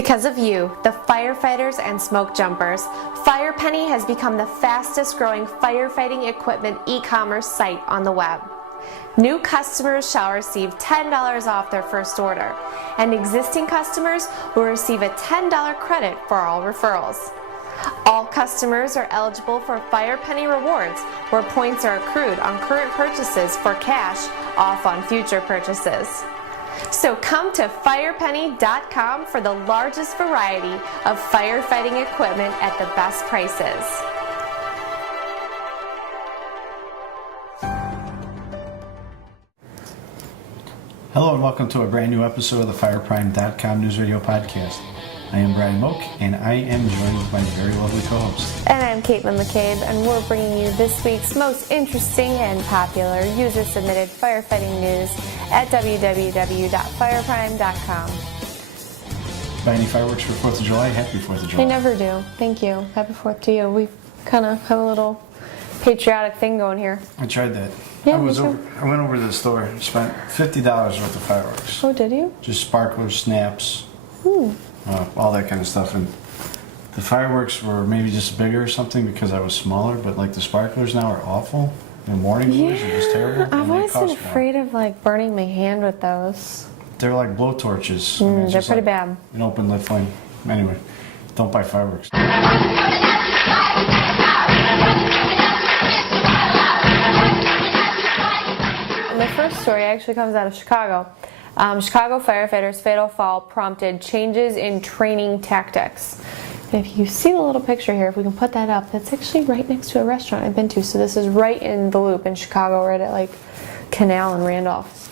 Because of you, the firefighters and smoke jumpers, Firepenny has become the fastest growing firefighting equipment e-commerce site on the web. New customers shall receive $10 off their first order, and existing customers will receive a $10 credit for all referrals. All customers are eligible for Firepenny rewards, where points are accrued on current purchases for cash off on future purchases. So come to firepenny.com for the largest variety of firefighting equipment at the best prices. Hello and welcome to a brand new episode of the fireprime.com news radio podcast. I am Brian Moak and I am joined with my very lovely co-host. And I'm Caitlyn McCabe, and we're bringing you this week's most interesting and popular user-submitted firefighting news at www.fireprime.com. Buy any fireworks for 4th of July? Happy 4th of July. I never do. Thank you. Happy 4th to you. We kind of have a little patriotic thing going here. I tried that. Yeah, I went over to the store, spent $50 worth of fireworks. Oh, did you? Just sparklers, snaps, all that kind of stuff. And the fireworks were maybe just bigger or something because I was smaller, but like the sparklers now are awful. The morning glories are just terrible. I've always been afraid of like burning my hand with those. They're like blowtorches. They're pretty bad. An open lit flame. Anyway, don't buy fireworks. My first story actually comes out of Chicago. Chicago firefighters' fatal fall prompted changes in training tactics. And if you see the little picture here, if we can put that up, that's actually right next to a restaurant I've been to. So this is right in the Loop in Chicago, right at like Canal and Randolph.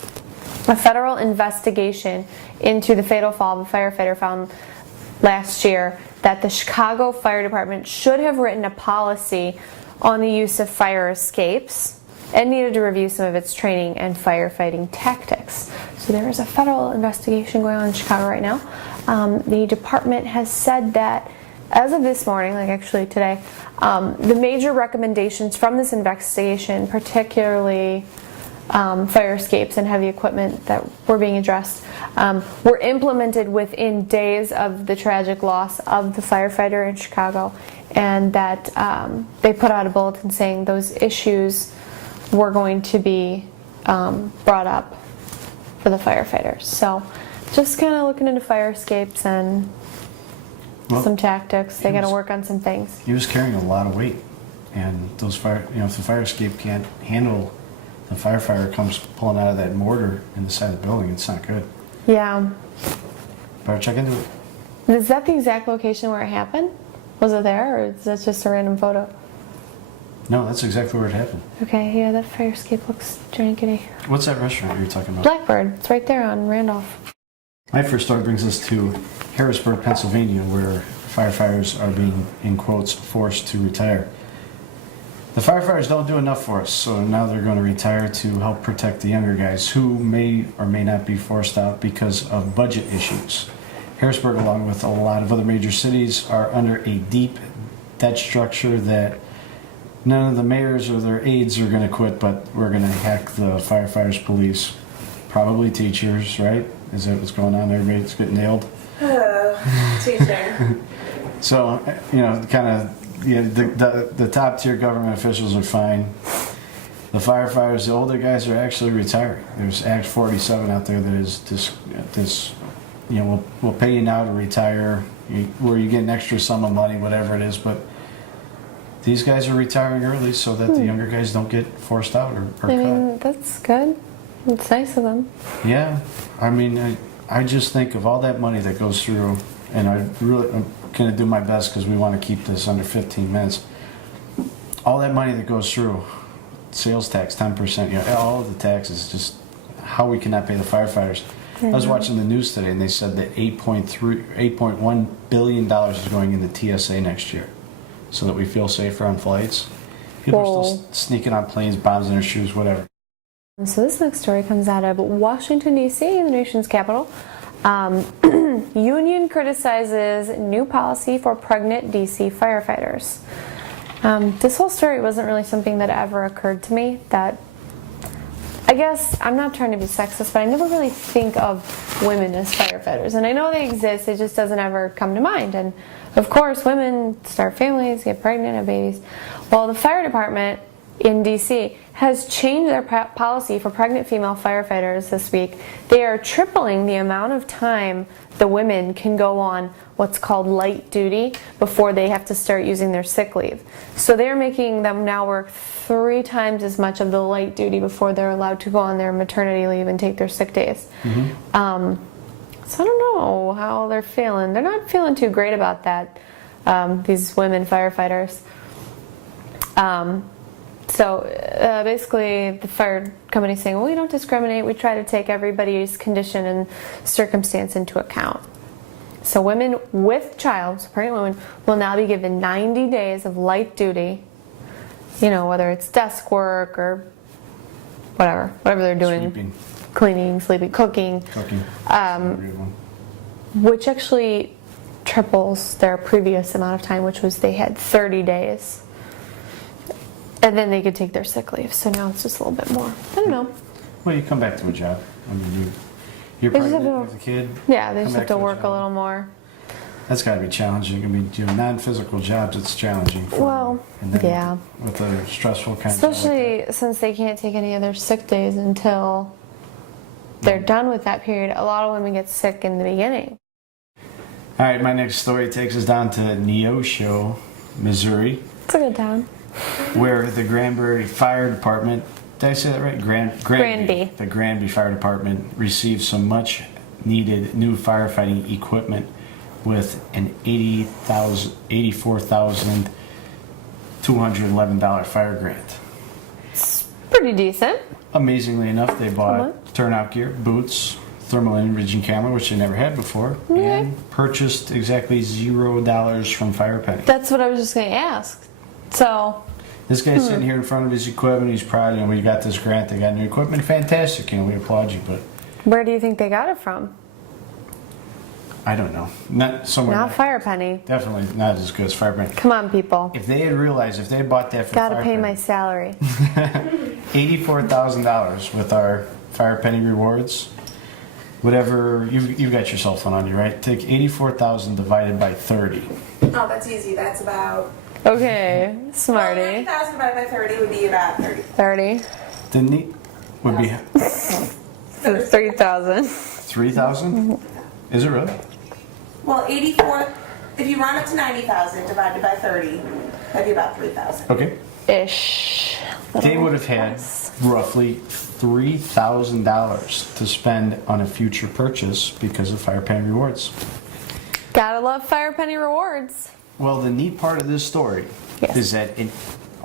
A federal investigation into the fatal fall of a firefighter found last year that the Chicago Fire Department should have written a policy on the use of fire escapes and needed to review some of its training and firefighting tactics. So there is a federal investigation going on in Chicago right now. The department has said that as of this morning, like actually today, the major recommendations from this investigation, particularly fire escapes and heavy equipment that were being addressed, were implemented within days of the tragic loss of the firefighter in Chicago, and that they put out a bulletin saying those issues were going to be brought up for the firefighters. So just kind of looking into fire escapes and some tactics. They got to work on some things. He was carrying a lot of weight, and those fire, if the fire escape can't handle, the firefighter comes pulling out of that mortar in the side of the building. It's not good. Yeah. Better check into it. Is that the exact location where it happened? Was it there, or is that just a random photo? No, that's exactly where it happened. Okay, yeah, that fire escape looks jankety. What's that restaurant you're talking about? Blackbird. It's right there on Randolph. My first story brings us to Harrisburg, Pennsylvania, where firefighters are being, in quotes, forced to retire. The firefighters don't do enough for us, so now they're going to retire to help protect the younger guys who may or may not be forced out because of budget issues. Harrisburg, along with a lot of other major cities, are under a deep debt structure that none of the mayors or their aides are going to quit, but we're going to hack the firefighters, police, probably teachers, right? Is that what's going on? Everybody's getting nailed? Teacher. So, kind of, the top tier government officials are fine. The firefighters, the older guys, are actually retiring. There's Act 47 out there that is this we'll pay you now to retire, where you get an extra sum of money, whatever it is, but these guys are retiring early so that the younger guys don't get forced out or cut. I mean, that's good. It's nice of them. Yeah. I mean, I just think of all that money that goes through, and I'm going to do my best because we want to keep this under 15 minutes. All that money that goes through, sales tax, 10%, all of the taxes, just how we cannot pay the firefighters. I was watching the news today, and they said that $8.1 billion is going into TSA next year, so that we feel safer on flights. People are still sneaking on planes, bombs in their shoes, whatever. So this next story comes out of Washington, D.C., the nation's capital. Union criticizes new policy for pregnant D.C. firefighters. This whole story wasn't really something that ever occurred to me, that I guess I'm not trying to be sexist, but I never really think of women as firefighters. And I know they exist, it just doesn't ever come to mind. And of course, women start families, get pregnant, have babies. Well, the fire department in DC has changed their policy for pregnant female firefighters this week. They are tripling the amount of time the women can go on what's called light duty before they have to start using their sick leave. So they're making them now work 3 times as much of the light duty before they're allowed to go on their maternity leave and take their sick days. So I don't know how they're feeling. They're not feeling too great about that, these women firefighters. So basically the fire company is saying, well, we don't discriminate. We try to take everybody's condition and circumstance into account. So women with child, so pregnant women, will now be given 90 days of light duty, you know, whether it's desk work or whatever they're doing. Sleeping. Cleaning, sleeping, cooking. Which actually triples their previous amount of time, which was they had 30 days. And then they could take their sick leave. So now it's just a little bit more. I don't know. Well, you come back to a job. I mean, you're They just have pregnant to- with a kid. Yeah, they come just have back to a work a job. little more. That's got to be challenging. I mean, non-physical jobs, it's challenging. Well, and then yeah. With the stressful kind Especially since they can't take any other sick days until they're done with that period. A lot of women get sick in the beginning. All right, my next story takes us down to Neosho, Missouri, It's a good town. where the Granbury Fire Department, did I say that right? Granby. The Granby Fire Department received some much needed new firefighting equipment with an $84,211 fire grant. Pretty decent. Amazingly enough, they bought turnout gear, boots, thermal imaging camera, which they never had before, and purchased exactly $0 from Firepenny. That's what I was just going to ask. So, This guy's sitting here in front of his equipment. He's proud, and we got this grant. They got new equipment. Fantastic, we applaud you. But where do you think they got it from? I don't know. Not somewhere. Not Firepenny. Definitely not as good as Firepenny. Come on, people. If they had realized, if they had bought that for Gotta pay Firepenny, my salary. $84,000 with our Firepenny rewards. Whatever you got your cell phone on you, right? Take 84,000 divided by 30. Oh, that's easy. That's about. Okay, Well, smarty. 30,000 divided by 30 would be about 30. 30. The neat would be 3,000. 3,000. Is it really? Well, 84. If you round it to 90,000 divided by 30, that'd be about 3,000. Okay. Ish. They would have had roughly $3,000 to spend on a future purchase because of Firepenny rewards. Gotta love Firepenny rewards. Well, the neat part of this story Yes. is that a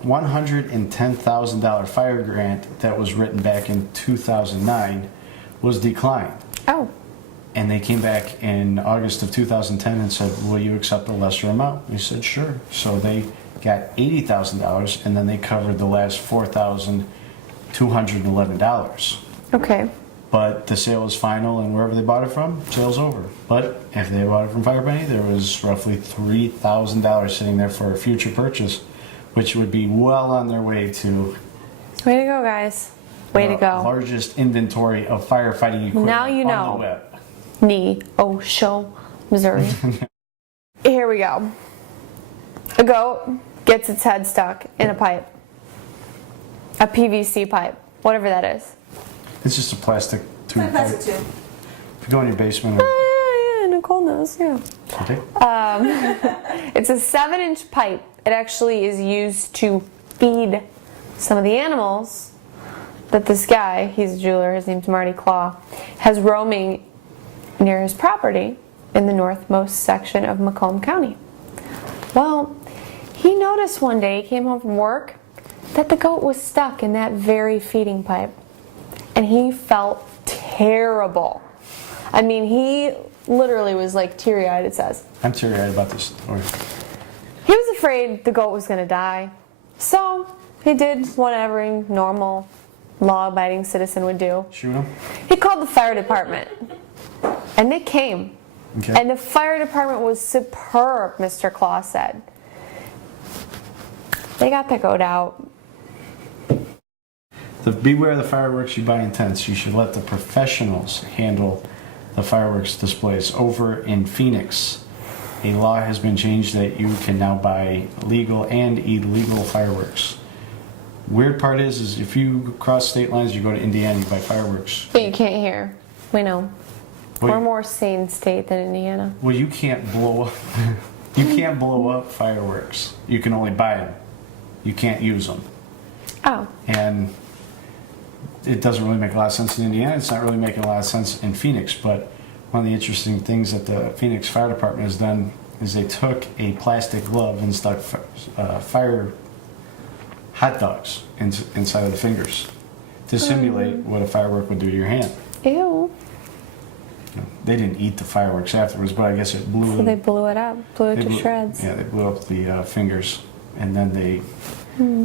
$110,000 fire grant that was written back in 2009 was declined. Oh, And they came back in August of 2010 and said, will you accept a lesser amount? We said, sure. So they got $80,000, and then they covered the last $4,211. okay. But the sale was final, and wherever they bought it from, sale's over. But if they bought it from Firepenny, there was roughly $3,000 sitting there for a future purchase, which would be well on their way to Way to go, guys. Way to the go. largest inventory of firefighting equipment Now you on know. the web. Neosho, Missouri. Here we go. A goat gets its head stuck in a pipe. A PVC pipe. Whatever that is. It's just a plastic tube. Like that's it too. If you go in your basement, Yeah, Nicole knows, yeah. okay. It's a 7-inch pipe. It actually is used to feed some of the animals that this guy, he's a jeweler, his name's Marty Claw, has roaming near his property in the northmost section of Macomb County. Well, he noticed one day, he came home from work, that the goat was stuck in that very feeding pipe. And he felt terrible. I mean, he literally was like teary-eyed, it says. I'm teary-eyed about this story. He was afraid the goat was going to die. So he did what every normal, law-abiding citizen would do. Shoot him? He called the fire department. And they came. Okay. And the fire department was superb, Mr. Claw said. They got the goat out. beware the fireworks you buy in tents. You should let the professionals handle the fireworks displays. Over in Phoenix, a law has been changed that you can now buy legal and illegal fireworks. Weird part is if you cross state lines, you go to Indiana, you buy fireworks. But you can't hear. We know. Well, We're a more sane state than Indiana. Well, you can't blow up. You can't blow up fireworks. You can only buy them. You can't use them. Oh. And it doesn't really make a lot of sense in Indiana. It's not really making a lot of sense in Phoenix. But one of the interesting things that the Phoenix Fire Department has done is they took a plastic glove and stuck fire hot dogs inside of the fingers to simulate what a firework would do to your hand. Ew. They didn't eat the fireworks afterwards, but I guess it blew. So they blew it up, blew it to blew, shreds. Yeah, they blew up the fingers, and then they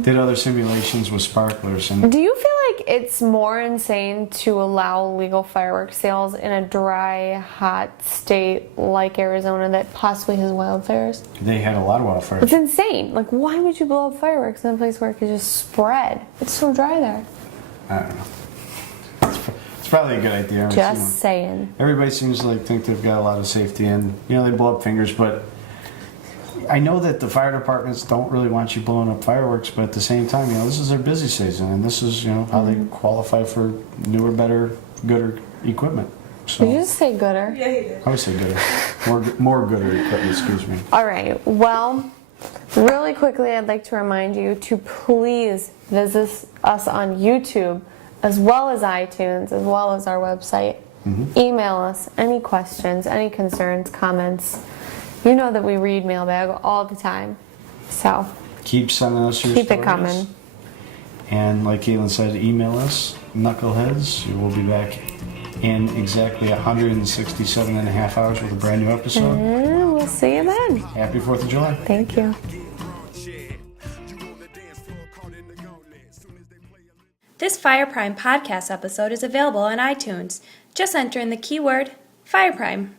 did other simulations with sparklers. And Do you feel like it's more insane to allow legal fireworks sales in a dry, hot state like Arizona that possibly has wildfires? they had a lot of wildfires. It's insane. Like, why would you blow up fireworks in a place where it could just spread? It's so dry there. I don't know. It's probably a good idea. It's, Just saying. everybody seems to think they've got a lot of safety, and they blow up fingers. But I know that the fire departments don't really want you blowing up fireworks, but at the same time, this is their busy season, and this is how they qualify for newer, better, gooder equipment. So Did you just say gooder? Yeah, he did. I would say gooder, more gooder equipment. Excuse me. All right. Well, really quickly, I'd like to remind you to please visit us on YouTube, as well as iTunes, as well as our website. Email us any questions, any concerns, comments. You know that we read mailbag all the time. So Keep sending us your keep stories. it coming. And like Caitlyn said, email us, knuckleheads. We'll be back in exactly 167 and a half hours with a brand new episode. And we'll see you then. Happy 4th of July. Thank you. This Fireprime podcast episode is available on iTunes. Just enter in the keyword Fireprime.